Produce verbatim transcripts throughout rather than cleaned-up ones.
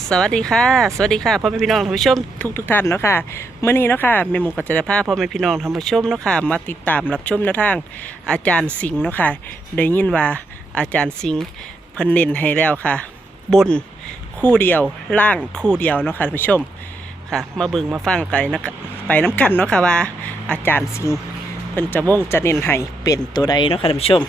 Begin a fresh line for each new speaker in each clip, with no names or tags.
สวัสดีค่ะสวัสดีค่ะพ่อแม่พี่น้องท่านผู้ชมทุกทุกท่านเนาะค่ะเมื่อนี้เนาะค่ะแม่หมูก็จะได้พาพ่อแม่พี่น้องท่านผู้ชมเนาะค่ะมาติดตามรับชมแนวทางอาจารย์สิงห์เนาะค่ะได้ยินว่าอาจารย์สิงห์เพิ่นเน้นให้แล้วค่ะ บนคู่เดียวล่างคู่เดียวเนาะค่ะท่านผู้ชมค่ะมาเบิ่งมาฟังกันนะไปน้ำกันเนาะค่ะว่าอาจารย์สิงห์เพิ่นจะวงจะเน้นให้เป็นตัวใดเนาะค่ะท่านผู้ชม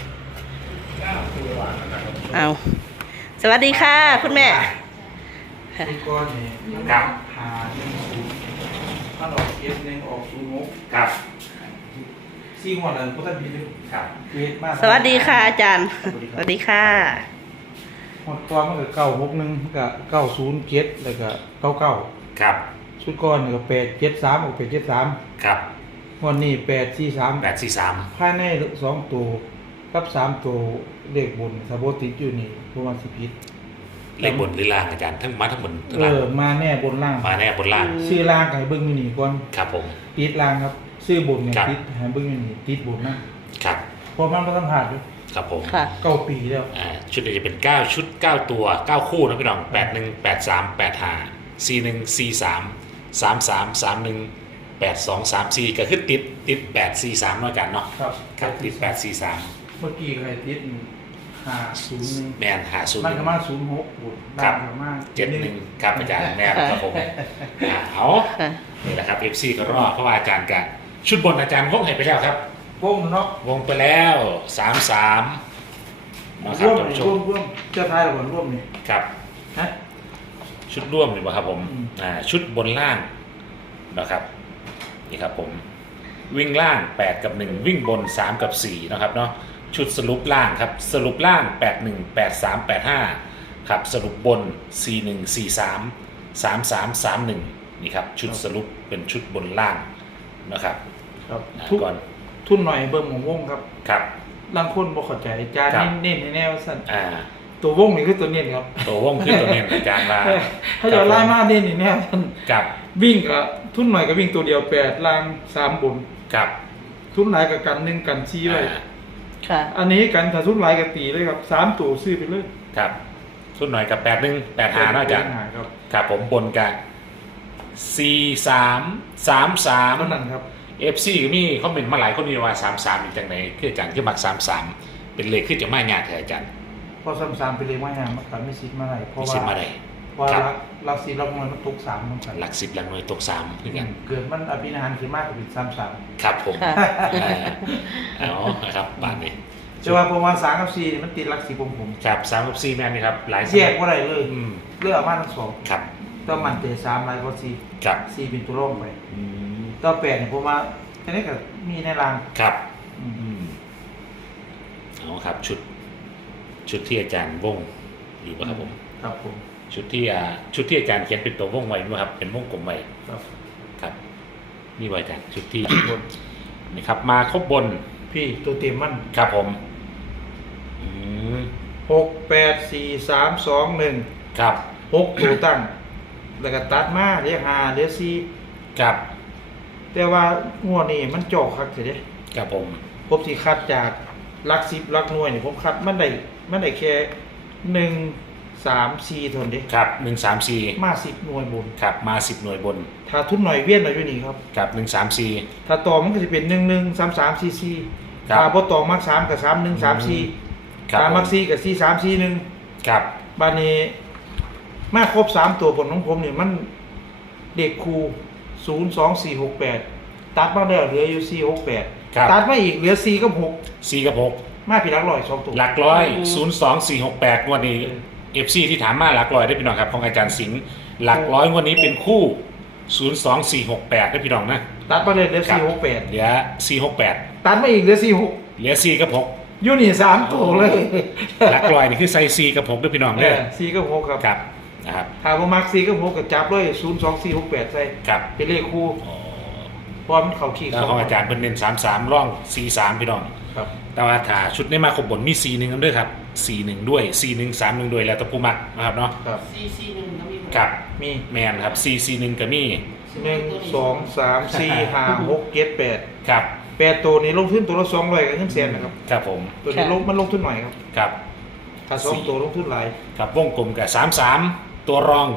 เอาสวัสดีค่ะคุณแม่
ที่ก้อนนี่
ครับ
หาหนึ่งศูนย์ถ้าออกเอฟหนึ่งออกศูนย์หก
ครับ
ซี่หัวเลยพุทธบิดเลย
ครับ
เวทมาก
สวัสดีค่ะอาจารย์สวัสดีค่ะ
หมดตัวมันก็เก้าหกหนึ่งก็เก้าศูนย์เจ็ดแล้วก็เก้าเก้า
ครับ
ชุดก้อนนี่ก็แปดเจ็ดสามออกแปดเจ็ดสาม
ครับ
วันนี้แปดสี่สาม
แปดสี่สาม
ภายในสองตัวกับสามตัวเลขบนสาโบติดอยู่นี่ประมาณสิบพิษ
เลขบนหรือล่างอาจารย์ทั้งมาทั้งบนทั้ง
เอ
ล่าง
อมาแน่บนล่าง
มาแน่บนล่าง
ซื้อล่างไก่เบิ้งอยู่นี่ก่อน
ครับผม
ติดล่างครับซื้อบนไง
ครับ
ติดหาเบิ้งอยู่นี่ติดบนนะครับ เพราะมันก็ต้องผ่านด้วย
ครับผม
ค่ะ
เก้าปีแล้ว
อ่าชุดนี้จะเป็นเก้าชุดเก้าตัวเก้าคู่นะพี่น้องแปดหนึ่งแปดสามแปดห้าสี่หนึ่งสี่สามสามสามสามหนึ่งแปดสองสามสี่ก็คือติดติดแปดสี่สามน้อยกันเนาะ
ครับ
ครับติดแปดสี่สาม
เมื่อกี้ใครติดห้าศูนย์หนึ่ง
แมนหาศูนย์
มันก็มาศูนย์หกบุญ
ครับ
มันก็มา
เจ็ดหนึ่งครับอาจารย์แมนครับผมอ่าเอา
ค่ะ
นี่แหละครับเอฟซีก็รอดเพราะว่าอาจารย์กันชุดบนอาจารย์วงให้ไปแล้วครับ
วงเนาะ
วงไปแล้วสามสามนะครับ
ร่วม
ท่านผู้ช
ร่ว
ม
มร่วมเจ้าทายหรือร่วมนี่
ครับ
ฮะ
ชุดร่วมนี่บ่ครับผม
อืม
อ่าชุดบนล่างนะครับนี่ครับผมวิ่งล่างแปดกับหนึ่งวิ่งบนสามกับสี่นะครับเนาะชุดสรุปล่างครับสรุปล่างแปดหนึ่งแปดสามแปดห้าครับสรุปบนสี่หนึ่งสี่สามสามสามสามหนึ่งนี่ครับชุดสรุปเป็นชุดบนล่างนะครับ
ครับ
อ่า
ทุก
ก่อน
ทุนหน่อยเบิ่มของวงครับ
ครับ
บางคนบ่เข้าใจจาน
ครับ
เน้นๆในแนวสั้น
อ่า
ตัววงนี่คือตัวเน้นครับ
ตัววงขึ้นตัวนี้อาจารย์ว่า
ถ้าจะไล่มาเน้นในแนวสั้น
กับ
วิ่งก็ทุนหน่อยก็วิ่งตัวเดียวแปดล่างสามบน
กับ
ทุนหลายกับกันหนึ่งกันชี้ไว้
อ่า
ค่ะ
อันนี้กันถ้าทุนหลายกับตีเลยครับสามตัวซื้อไปเลย
ครับสุดหน่อยกับแปดหนึ่งแปดหาเนาะอาจารย์
หาครับ
ครับผมบนกันสี่สามสามสาม
เท่านั้นครับ
เอฟซีก็มีคอมเมนต์มาหลายคนมีว่าสามสามเป็นจังไหนคืออาจารย์คือมักสามสามเป็นเลขขึ้นจะไม่งานเถอะอาจารย์
พอซ้ำๆไปเลยว่าอย่างมันก็ไม่ซิดมาไหนเพราะ
มี
ว่า
สิทธิ์มาได้
เพราะ
ครับ
รักรักสีรักมวยมันตกสามมันกัน
หลักสิบหลักหน่วยตกสามคือกัน
เกิดมันอภินิหารขึ้นมากกว่าเป็นซ้ำสาม
ครับผม
ค่ะ
อ่าเอานะครับบ้านนี้
จะว่าประมาณสามกับสี่นี่มันติดรักสีผมผม
ครับสามกับสี่แม่นี่ครับหลาย
แยกว่าไรเลย
อืม
เลือกเอามาทั้งสอง
ครับ
ต้องมันเตะสามลายก็สี่
ครับ
สี่เป็นตัวร่องไป
อืม
ต่อแปดเนี่ยผมว่าแค่นี้ก็มีในราง
ครับ
อืม
อืมเอาครับชุด ชุดที่อาจารย์วงอยู่ป่ะครับผม
ครับผม
ชุดที่อ่าชุดที่อาจารย์เขียนเป็นตัววงไว้นะครับ เป็นวงกลมไว้
ครับ
ครับนี่ไว้อาจารย์ชุดที่ นี่ครับ มาครบบน
พี่ตัวเต็มมัน
ครับผมอืม
หกแปดสี่สามสองหนึ่ง
ครับ
หกตัวตั้ง แล้วก็ตัดมาเรียกหาเรียกสี่
ครับ
แต่ว่างวดนี้มันจอกคักเสียเด้
ครับผม
ผมสิคัดจากหลักสิบหลักหน่วยนี่ผมคัดมันได้มันได้แค่หนึ่งสามสี่ทนเด้
ครับหนึ่งสามสี่
มาสิบหน่วยบน
ครับมาสิบหน่วยบน
ถ้าทุนหน่อยเวียนหน่อยอยู่นี่ครับ
กับหนึ่งสามสี่
ถ้าต่อมันก็จะเป็นหนึ่งหนึ่งสามสามสี่สี่
ครับ
ถ้าพอต่อมักสามกับสามหนึ่งสามสี่
ครับ
ถ้า
ผม
มักสี่กับสี่สามสี่หนึ่ง
ครับ
บานนี้มาครบสามตัวบนของผมนี่มันเด็กครูศูนย์สองสี่หกแปดตัดมาแล้วเหลืออยู่สี่หกแปด
ครับ
ตัดมาอีกเหลือสี่กับหก
สี่กับหก
มาผิดหลักร้อยสองตัว
หลักร้อยศูนย์สองสี่หกแปดวันนี้เอฟซีที่ถามมาหลักร้อยได้พี่น้องครับของอาจารย์สิงห์หลักร้อยวันนี้เป็นคู่ศูนย์สองสี่หกแปดได้พี่น้องนะ
ตัดมาเลยเหลือ
ครับ
สี่หกแปด
เหลือสี่หกแปด
ตัดมาอีกเหลือสี่หก
เหลือสี่กับหก
ยูนี่สามตัวเลย
หลักร้อยนี่คือไซซีกับหกด้วยพี่น้อง
เอ
เด้อ
อสี่กับหกครับ
ครับนะครับ
ถ้าผมมักสี่กับหกกับจับเลยศูนย์สองสี่หกแปดใส่
ครับ
เป็นเลขคู่
อ๋อ
เพราะมันเข่าขี้
แล้วของอาจารย์เป็นเน้นสามสามร่องสี่สามพี่น้อง
ครับ
แต่ว่าถ้าชุดนี้มาครบบนมีสี่หนึ่งกันด้วยครับสี่หนึ่งด้วยสี่หนึ่งสามหนึ่งด้วยแล้วแต่ผู้มักนะครับเนาะ
ครับ
ซีซีหนึ่งก็มี
กับ
มี
แมนครับสี่สี่หนึ่งกับมี
หนึ่งสองสามสี่ห้าหกเจ็ดแปด
ครับ
แปดตัวนี้ลงทุนตัวละสองร้อยกับเงินแสนนะครับ
ครับผม
ตัวนี้ลงมันลงทุนหน่อยครับ
ครับ
ถ้าสองตัวลงทุนหลาย
ครับวงกลมกับสามสามตัวรอง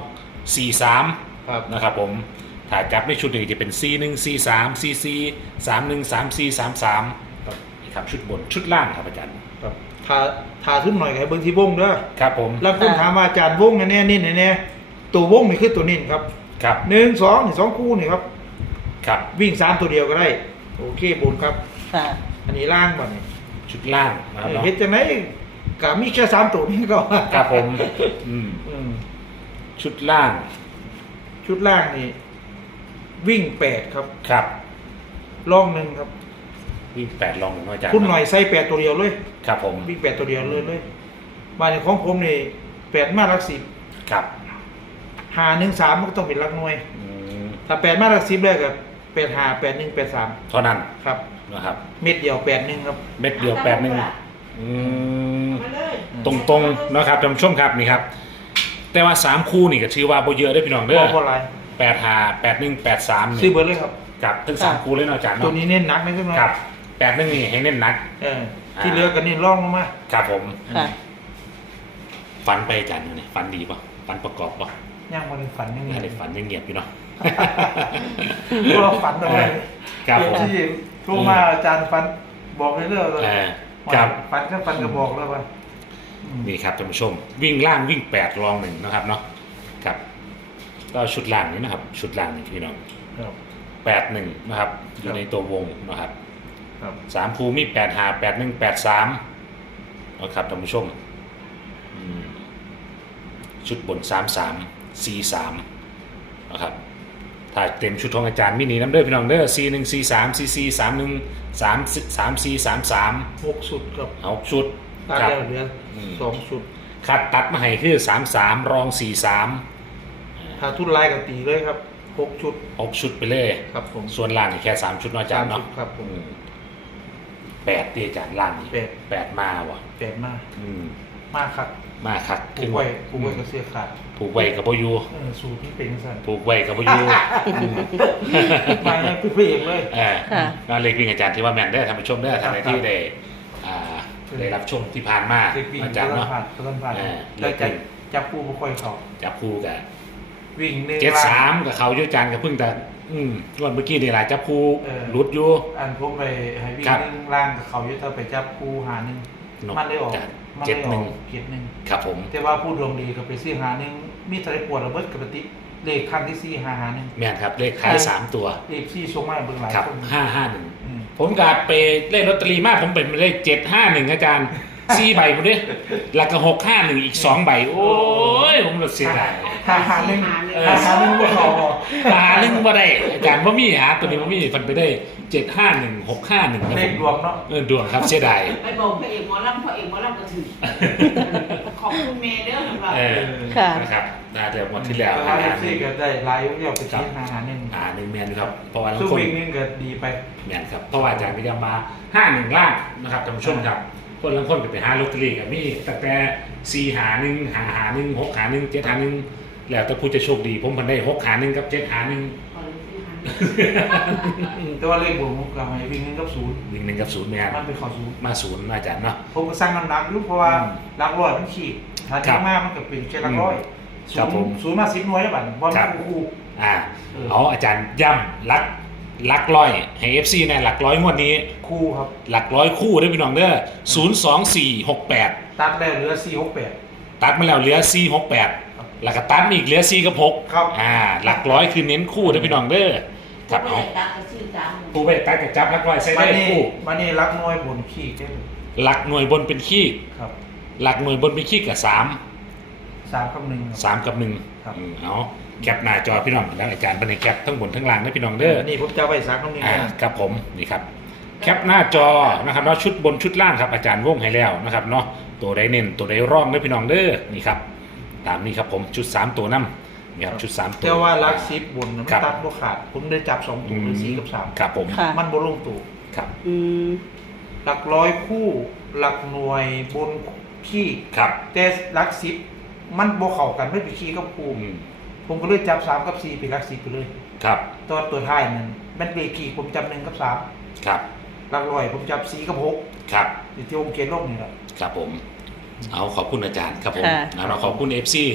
สี่สาม
ครับ
นะครับผมถ้าจับในชุดนี้จะเป็นสี่หนึ่งสี่สามสี่สี่สามหนึ่งสามสี่สามสามนี่ครับชุดบนชุดล่างครับอาจารย์
ครับทาทาทุนหน่อยไงเบิ่งที่วงเด้อ
ครับผม
แล้วคุณถามว่าอาจารย์วงแน่ๆนี่แน่ๆตัววงนี่คือตัวนี้ครับ
ครับ
หนึ่งสองนี่สองคู่นี่ครับ
ครับ
วิ่งสามตัวเดียวก็ได้โอเคบนครับ
ค่ะ
อันนี้ล่างบ่นี่
ชุดล่างนะครับเนาะ
เฮ็ดจังไดก็มีแค่สามตัวนี้ก็
ครับผมอืม
อืม
ชุดล่าง
ชุดล่างนี่วิ่งแปดครับ
ครับ
ล่องหนึ่งครับ
วิ่งแปดลองหนึ่งอาจารย์
คุณหน่อยใส่แปดตัวเดียวเลย
ครับผม
วิ่งแปดตัวเดียวเลยเลยบ้านในของผมนี่แปดมาหลักสิบ
ครับ
หาหนึ่งสามมันก็ต้องเป็นหลักหน่วย
อืม
ถ้าแปดมาหลักสิบเลยกับแปดหาแปดหนึ่งแปดสาม
เท่านั้น
ครับ
นะครับ
เม็ดเดียวแปดหนึ่งครับ
เม็ดเดียวแปดหนึ่งอืม
มาเลย
ตรงตรงๆนะครับท่านผู้ชมครับนี่ครับ แต่ว่าสามคู่นี่ก็ถือว่าโบเยอะได้อพี่น้องเด้อ
พอพอไร
แปดห้าแปดหนึ่งแปดสาม
ซื้อ
นี่
เบิร์ดเลยครับ
กับทั้งสามคู่เลยเนาะอาจารย์
ตัว
เนาะ
นี้เน้นหนักนะขึ้นมา
ครับแปดหนึ่งนี่ให้เน้นหนัก
เออที่เหลือกันนี่ร่องลงมา
ครับผม
ค่ะ
ฝันไปอาจารย์เนี่ยฝันดีป่ะฝันประกอบป่ะ
ย่างมาในฝันยังไง
ไม่ได้ฝันยังเงียบอยู่เนาะ
พวกเราฝันอะไร
ครับผม
ที่โทรมาอาจารย์ฝันบอกให้เลิกเลย
เออครับ
ฝันก็ฝันก็บอกแล้วว่าอืม
นี่ครับท่านผู้ชม วิ่งล่างวิ่งแปดรองหนึ่งนะครับเนาะครับก็ชุดล่างนี้นะครับ ชุดล่างนี่พี่น้อง
ครับ
แปดหนึ่งนะครับ อยู่ในตัววงนะครับ
ครับ
สามคูมีแปดหาแปดหนึ่งแปดสามนะครับท่านผู้ชมอืมชุดบนสามสามสี่สามนะครับถ้าเต็มชุดของอาจารย์มินีน้ำเด้อพี่น้องเด้อสี่หนึ่งสี่สามสี่สี่สามหนึ่งสามสามสี่สามสาม
หกสุดครับ
เอาชุด
ตา
ครับ
เดียวเหลืออ
ม
สองสุด
คัดตัดมาให้คือสามสามรองสี่สาม
ถ้าทุนลายกับตีเลยครับหกชุด
หกชุดไปเลย
ครับผม
ส่วนล่างนี่แค่สามชุดเนาะอาจารย์
สาม
เนาะ
ชุดครับผม
อืมแปดที่อาจารย์ล่างนี่
แปด
แปดมาวะ
แปดมาก
อืม
มากครับ
มาคัก
ผู
ขึ้น
กไว้ผูกไว้กับเสียขาด
ผูกไว้กับพยู
เออสูตรที่เป็นสั้น
ผูกไว้กับพยู
มาเนี่ยพี่พี่เองเลย
เออ
ค่ะ
งานเล็กวิ่งอาจารย์ที่ว่าแมนได้อท่านผู้ชมได้อท่านใดที่ได้อ่าได้รับชมที่ผ่านมา
เด็กวิ่ง
อา
ก็
จารย์
ต้อง
เนาะ
ผ่านก็ต้องผ่าน
เออ
แล้วจะจับคู่ไม่ค่อยเขา
จับคู่กับ
วิ่งหนึ่ง
เจ็ด
ล่า
สาง มกับเขาเยอะจานกับเพิ่งแต่อืมวันเมื่อกี้นี่แหละจับคู่
เออ
รุดอยู่
อันผมไปให้วิ่ง
ครับ
หนึ่งล่างกับเขาเยอะถ้าไปจับคู่หาหนึ่ง
เนาะ
มันได้ออก
จัด
มัน
เจ็ด
ได้อ
หนึ่
อง กเกียรติหนึ่ง
ครับผม
แต่ว่าผู้ดวงดีก็ไปซื้อหาหนึ่งมีทะเลปวดระเบิดกับปฏิเลขขั้นที่สี่หาหาหนึ่ง
แม่นครับเลขท้ายสามตัว
เลขที่ชงมาเบิ่งหลาย
ครับ
คน
ห้าห้าหนึ่ง
อืม
ผมกับไปเล่นลอตเตอรี่มากผมเป็นเลขเจ็ดห้าหนึ่งอาจารย์สี่ใบผมด้วยแล้วก็หกห้าหนึ่งอีกสองใบโอ้ยผมรู้เสียดาย
หาหาหนึ่ง
เออ
หาหาหนึ่งก็เขาบอก
หาหนึ่งบ่ได้อาจารย์ว่ามีหาตัวนี้ว่ามีฟันไปได้เจ็ดห้าหนึ่งหกห้าหนึ่งครับ
เล
ผ
ข
ม
ดวงเนาะ
เออดวงครับเสียดาย
ไปบอกพระเอกหมอลำพระเอกหมอลำก็ถือ ขอบคุณเมย์เด้อสำหรับ
เออ
ค่ะ
นะครับน่าจะหมดที่แล้ว
หา
หา
เล
ห
ขที่
นึ่ง
ก็ได้หลายอยู่แล้วไปซื้อหาหาหนึ่ง
หาหนึ่งแมนครับเพราะว่าทุ
สู้
กคน
วิ่งหนึงก็ดีไป
แมนครับเพราะว่าอาจารย์พยายามมาห้าหนึ่งล่างนะครับท่านผู้ชมครับคนละคนก็ไปหาลอตเตอรี่กับมีตั้งแต่สี่หาหนึ่งหาหาหนึ่งหกหาหนึ่งเจ็ดหาหนึ่งแล้วแต่ผู้จะโชคดีผมพันได้หกหาหนึ่งกับเจ็ดหาหนึ่ง
ขอเลยสิฮะ
แต่ว่าเลขบวกมุกเราให้วิ่งหนึงกับศูนย์
หนึ่งหนึ่งกับศูนย์แมน
มันเป็นข้อศูนย์
มาศูนย์อาจารย์เนาะ
ผมก็สร้างน้ำหนักอยู่เพราะว่า
อืม
หลักร้อยมันขีดถ้า
ครั
เจ็
บ
มากมันก็เป็นแค่หลักร้อย
ครั
ศู
บ
น
ผม
ย์ศูนย์มาสิบหน่วยแล้วบัดบอล
ครับ
คู่
อ่า
เออ
เอาอาจารย์ย่ำลักลักร้อยให้เอฟซีในหลักร้อยงวดนี้
คู่ครับ
หลักร้อยคู่ได้พี่น้องเด้อศูนย์สองสี่หกแปด
ตัดได้เหลือสี่หกแปด
ตัดมาแล้วเหลือสี่หกแปดแล้วก็ตัดมาอีกเหลือสี่กับหก
ครับ
อ่าหลักร้อยคือเน้นคู่ได้พี่น้องเด้อครับ
ไม่
เอา
ได้ดังก็ชื่อจัง
ผู้ไปตัดกับจับหลักร้อยใส่
มา
ได้
นี่
คู่
มานี่รักน้อยบนขีดได้เลย
หลักหน่วยบนเป็นขี้
ครับ
หลักหน่วยบนเป็นขี้กับสาม
สามกับหนึ่งครับ
สามกับหนึ่ง
ครับ
อืมเอาแคปหน้าจอพี่น้องแล้วอาจารย์เป็นในแคปทั้งบนทั้งล่างนะพี่น้องเด้อ
นี่ผมจะเอาไปซักตรงนี้
อ่า
นะครับ
ผมนี่ครับแคปหน้าจอนะครับเนาะชุดบนชุดล่างครับอาจารย์วงให้แล้วนะครับเนาะตัวใดเน้นตัวใดร่องนะพี่น้องเด้อนี่ครับตามนี้ครับผมชุดสามตัวน้ำนี่ครับชุดสามตัว
แต่ว่ารักซิบบนนะมัน
ครับ
ตัดบ่ขาด ผมได้จับสองตัวหรือสี่กับสาม
ครับผม
ค่ะ
มันบ่ลงตัว
ครับ
อืม
หลักร้อยคู่ หลักหน่วยบนขี้
ครับ
แต่หลักสิบมันบ่เข้ากันไม่เป็นขี้กับคู่
อืม
ผมก็เลยจับสามกับสี่เป็นหลักสิบไปเลย
ครับ
ตอนตัวท้ายนั้นมันเป็นขี้ผมจับหนึ่งกับสาม
ครับ
หลักร้อยผมจับสี่กับหก
ครับ
อยู่ที่วงเกณฑ์โลกนี่แหละ
ครับผมเอาขอบคุณอาจารย์ครับผม
ค่ะ
เอาเราขอบคุณเอฟซี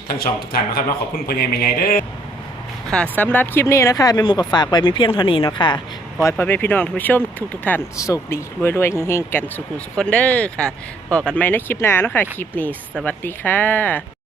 ทั้งช่องทุกท่านนะครับเนาะขอบคุณพ่อใหญ่แม่ใหญ่เด้อ
ค่ะสำหรับคลิปนี้นะคะแม่หมูก็ฝากไว้มีเพียงเท่านี้เนาะค่ะขอให้พ่อแม่พี่น้องท่านผู้ชมทุกทุกๆท่านสุขดีรวยๆเฮงๆกันสุขุสุขคนเด้อค่ะพบกันใหม่ในคลิปหน้าเนาะค่ะคลิปนี้สวัสดีค่ะ